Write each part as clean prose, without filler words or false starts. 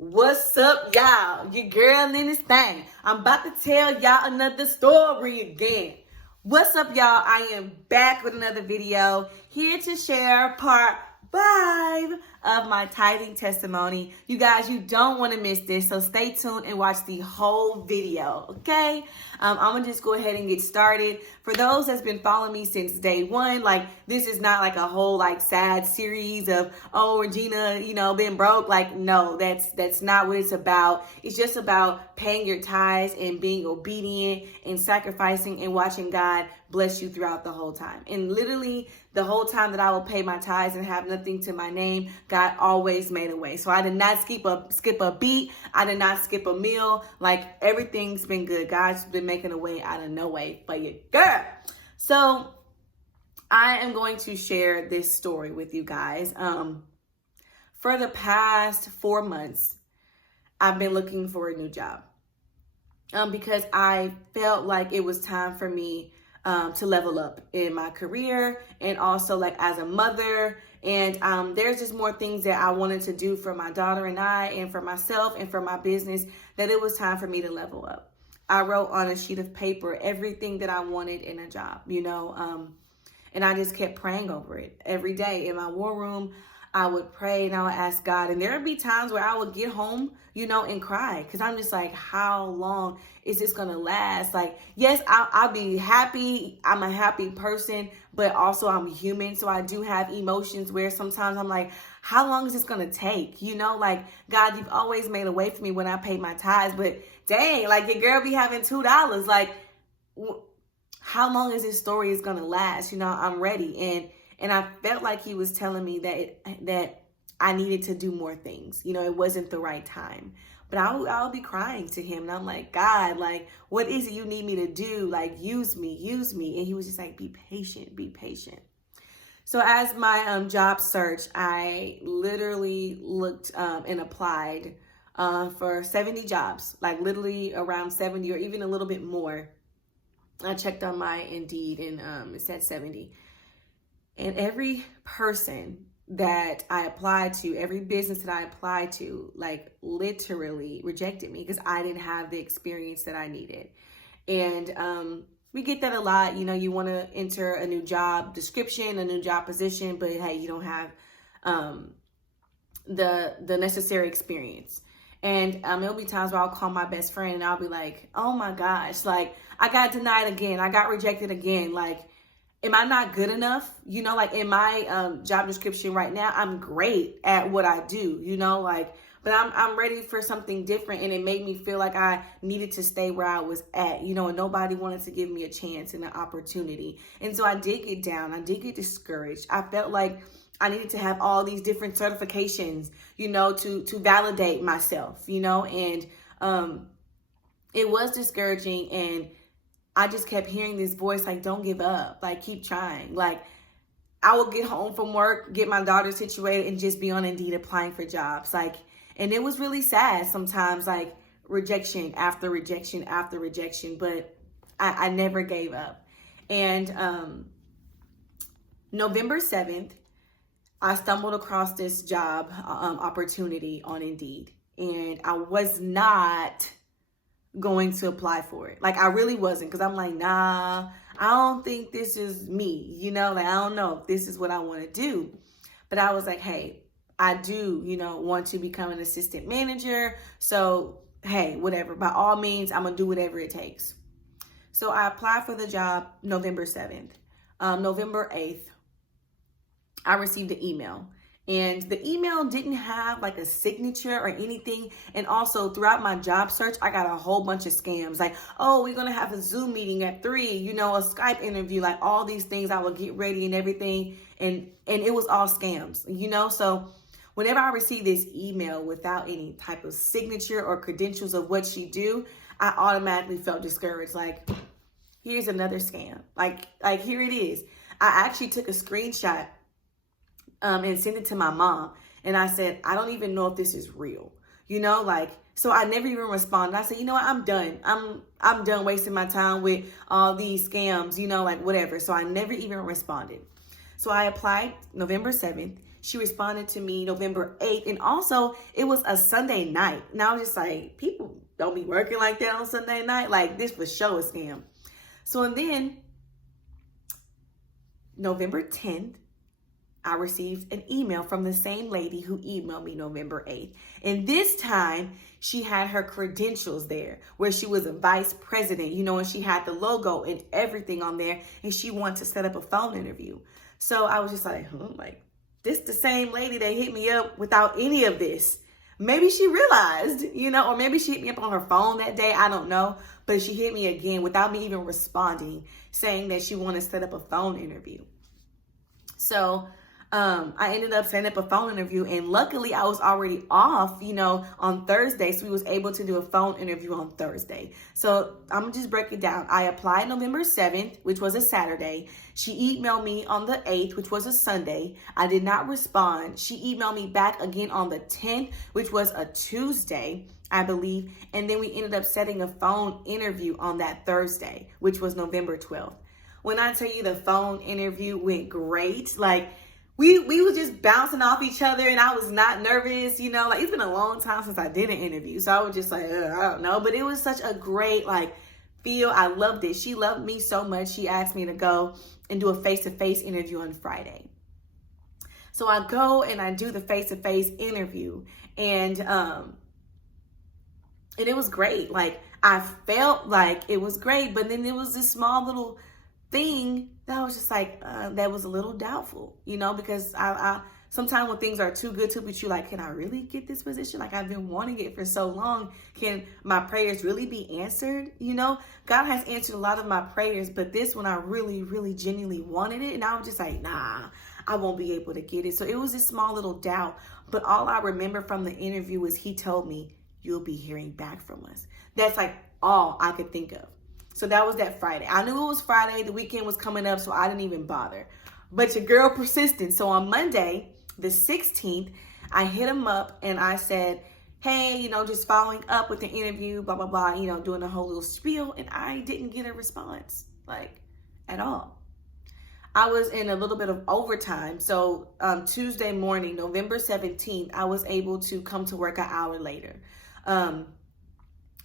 What's up, y'all? Your girl in this thing. I'm about to tell y'all another story again. What's up, y'all? I am back with another video, here to share part 5 of my tithing testimony. You guys, you don't want to miss this, so stay tuned and watch the whole video, okay? I'm gonna just go ahead and get started. For those that's been following me since day one, like, this is not like a whole like sad series of, oh, Regina, been broke. Like, no, that's not what it's about. It's just about paying your tithes and being obedient and sacrificing and watching God bless you throughout the whole time. And literally the whole time that I will pay my tithes and have nothing to my name, God always made a way. So I did not skip a beat. I did not skip a meal. Like, everything's been good. God's been making a way out of no way for you, girl. So I am going to share this story with you guys. For the past 4 months, I've been looking for a new job because I felt like it was time for me to level up in my career and also like as a mother. And there's just more things that I wanted to do for my daughter and I, and for myself and for my business, that it was time for me to level up. I wrote on a sheet of paper everything that I wanted in a job, and I just kept praying over it every day. In my war room, I would pray and I would ask God. And there would be times where I would get home, and cry, because I'm just like, how long is this going to last? Like, yes, I'll be happy. I'm a happy person, but also I'm human. So I do have emotions where sometimes I'm like, how long is this going to take? Like, God, you've always made a way for me when I pay my tithes, but dang, like, your girl be having $2. Like, how long is this story is going to last? I'm ready. And I felt like he was telling me that I needed to do more things. It wasn't the right time. But I'll be crying to him. And I'm like, God, like, what is it you need me to do? Like, use me. And he was just like, be patient. So as my job search, I literally looked and applied for 70 jobs, like literally around 70 or even a little bit more. I checked on my Indeed and it said 70. And every person that I applied to, every business that I applied to, like, literally rejected me because I didn't have the experience that I needed. And we get that a lot. You want to enter a new job description, a new job position, but hey, you don't have the necessary experience. And there'll be times where I'll call my best friend and I'll be like, oh my gosh, like, I got denied again. I got rejected again. Like, am I not good enough? Like, in my job description right now, I'm great at what I do, but I'm ready for something different. And it made me feel like I needed to stay where I was at, and nobody wanted to give me a chance and an opportunity. And so I did get down. I did get discouraged. I felt like I needed to have all these different certifications, to validate myself, and it was discouraging. And I just kept hearing this voice like, don't give up, like, keep trying. Like, I would get home from work, get my daughter situated, and just be on Indeed applying for jobs. Like, and it was really sad sometimes, like, rejection after rejection after rejection, but I never gave up. And November 7th, I stumbled across this job opportunity on Indeed, and I was not going to apply for it. Like, I really wasn't, because I'm like, nah, I don't think this is me, like, I don't know if this is what I want to do. But I was like, hey, I do, want to become an assistant manager. So, hey, whatever, by all means, I'm going to do whatever it takes. So I applied for the job November 7th. November 8th, I received an email. And the email didn't have like a signature or anything. And also throughout my job search, I got a whole bunch of scams. Like, oh, we're going to have a Zoom meeting at 3, a Skype interview, like all these things. I would get ready and everything. And it was all scams, So whenever I received this email without any type of signature or credentials of what she do, I automatically felt discouraged. Like, here's another scam. Like here it is. I actually took a screenshot and sent it to my mom. And I said, I don't even know if this is real, so I never even responded. I said, what, I'm done. I'm done wasting my time with all these scams, like whatever. So I never even responded. So I applied November 7th. She responded to me November 8th. And also, it was a Sunday night. And I was just like, people don't be working like that on Sunday night. Like, this was show a scam. So, and then November 10th, I received an email from the same lady who emailed me November 8th. And this time, she had her credentials there, where she was a vice president, you know, and she had the logo and everything on there. And she wanted to set up a phone interview. So I was just like, this the same lady that hit me up without any of this. Maybe she realized, you know, or maybe she hit me up on her phone that day. I don't know. But she hit me again without me even responding, saying that she wanted to set up a phone interview. So I ended up setting up a phone interview, and luckily I was already off, you know, on Thursday. So we was able to do a phone interview on Thursday. So I'm gonna just break it down. I applied November 7th, which was a Saturday. She emailed me on the 8th, which was a Sunday. I did not respond. She emailed me back again on the 10th, which was a Tuesday, I believe. And then we ended up setting a phone interview on that Thursday, which was November 12th. When I tell you the phone interview went great, like, we was just bouncing off each other, and I was not nervous, you know, like, it's been a long time since I did an interview. So I was just like, I don't know, but it was such a great, like, feel. I loved it. She loved me so much. She asked me to go and do a face-to-face interview on Friday. So I go and I do the face-to-face interview, and it was great. Like, I felt like it was great, but then there was this small little thing that I was just like, that was a little doubtful, you know, because I sometimes when things are too good to be true, like, can I really get this position? Like, I've been wanting it for so long. Can my prayers really be answered? You know, God has answered a lot of my prayers, but this one I really, really genuinely wanted it. And I was just like, nah, I won't be able to get it. So it was this small little doubt. But all I remember from the interview was he told me, you'll be hearing back from us. That's like all I could think of. So that was that Friday. I knew it was Friday. The weekend was coming up, so I didn't even bother. But your girl persisted. So on Monday, the 16th, I hit him up and I said, hey, you know, just following up with the interview, blah, blah, blah, you know, doing a whole little spiel. And I didn't get a response, like, at all. I was in a little bit of overtime. So Tuesday morning, November 17th, I was able to come to work an hour later.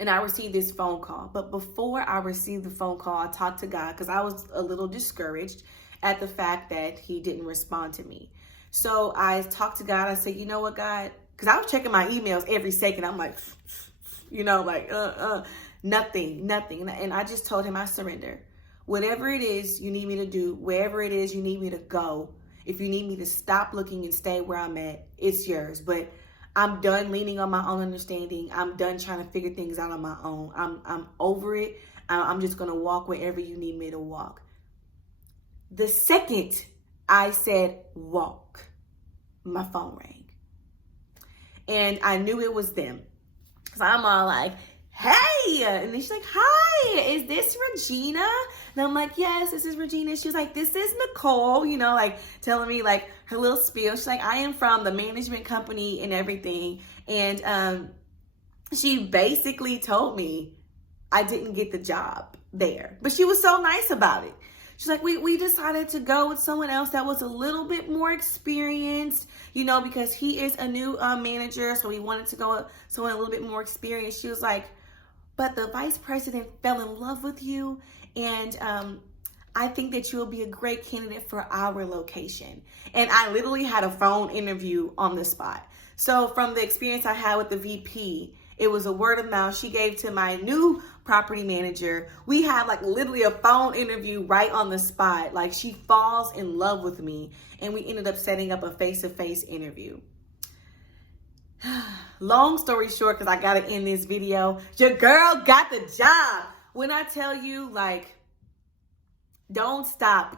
And I received this phone call. But before I received the phone call, I talked to God because I was a little discouraged at the fact that he didn't respond to me. So I talked to God. I said, you know what, God? Because I was checking my emails every second. I'm like, you know, like, nothing. And I just told him I surrender. Whatever it is you need me to do, wherever it is you need me to go, if you need me to stop looking and stay where I'm at, it's yours. But I'm done leaning on my own understanding. I'm done trying to figure things out on my own. I'm over it. I'm just going to walk wherever you need me to walk. The second I said walk, my phone rang. And I knew it was them. So I'm all like, hey. And then she's like, hi, is this Regina? And I'm like, yes, this is Regina. She's like, this is Nicole, you know, like telling me like her little spiel. She's like, I am from the management company and everything. And she basically told me I didn't get the job there. But she was so nice about it. She's like, we decided to go with someone else that was a little bit more experienced, you know, because he is a new manager. So we wanted to go with someone a little bit more experienced. She was like, but the vice president fell in love with you. And I think that you'll be a great candidate for our location. And I literally had a phone interview on the spot. So from the experience I had with the VP, it was a word of mouth she gave to my new property manager. We had like literally a phone interview right on the spot. Like she falls in love with me. And we ended up setting up a face-to-face interview. Long story short, because I got to end this video, your girl got the job. When I tell you, like, don't stop.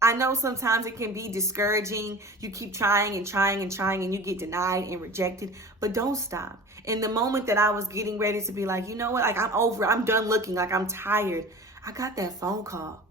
I know sometimes it can be discouraging. You keep trying and trying and trying and you get denied and rejected, but don't stop. In the moment that I was getting ready to be like, you know what, like I'm over, I'm done looking, like I'm tired, I got that phone call.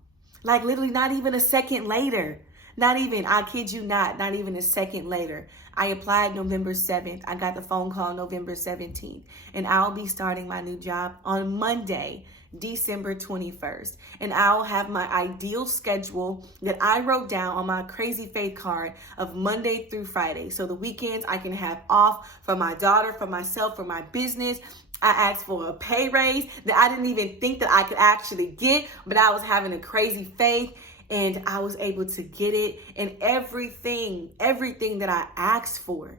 Like literally not even a second later. Not even, I kid you not even a second later. I applied November 7th. I got the phone call November 17th. And I'll be starting my new job on Monday, December 21st. And I'll have my ideal schedule that I wrote down on my crazy faith card of Monday through Friday. So the weekends I can have off for my daughter, for myself, for my business. I asked for a pay raise that I didn't even think that I could actually get, but I was having a crazy faith and I was able to get it. And everything that I asked for,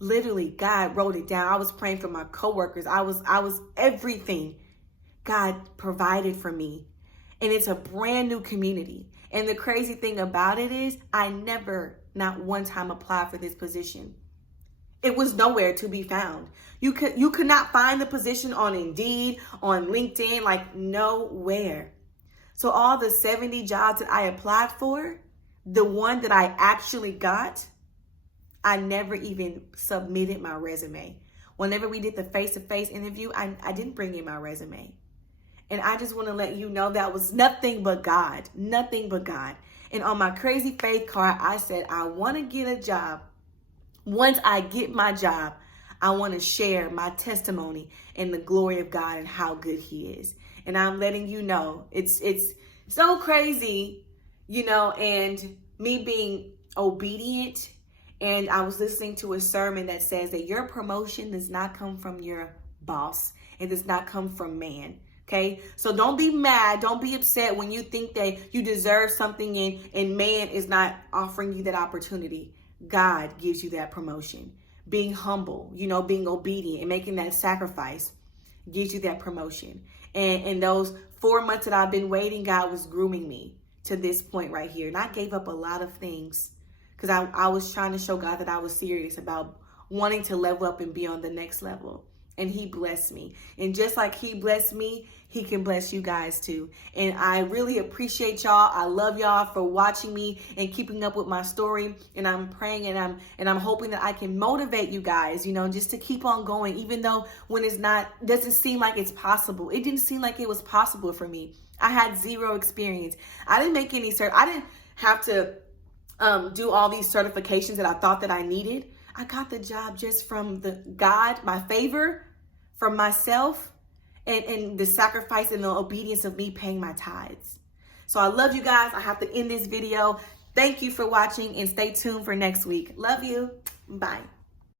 literally God wrote it down. I was praying for my coworkers. I was everything God provided for me. And it's a brand new community. And the crazy thing about it is I never, not one time, applied for this position. It was nowhere to be found. You could not find the position on Indeed, on LinkedIn, like nowhere. So all the 70 jobs that I applied for, the one that I actually got, I never even submitted my resume. Whenever we did the face-to-face interview, I didn't bring in my resume. And I just want to let you know that was nothing but God, nothing but God. And on my crazy faith card, I said, I want to get a job. Once I get my job, I want to share my testimony and the glory of God and how good he is. And I'm letting you know, it's so crazy, and me being obedient. And I was listening to a sermon that says that your promotion does not come from your boss. It does not come from man. Okay, so don't be mad. Don't be upset when you think that you deserve something and man is not offering you that opportunity. God gives you that promotion. Being humble, being obedient and making that sacrifice gives you that promotion. And in those 4 months that I've been waiting, God was grooming me to this point right here. And I gave up a lot of things because I was trying to show God that I was serious about wanting to level up and be on the next level. And he blessed me. And just like he blessed me, he can bless you guys too. And I really appreciate y'all. I love y'all for watching me and keeping up with my story. And I'm praying and I'm hoping that I can motivate you guys, just to keep on going, even though when doesn't seem like it's possible. It didn't seem like it was possible for me. I had zero experience. I didn't make any I didn't have to do all these certifications that I thought that I needed. I got the job just from my favor, from myself, and the sacrifice and the obedience of me paying my tithes. So I love you guys. I have to end this video. Thank you for watching and stay tuned for next week. Love you. Bye.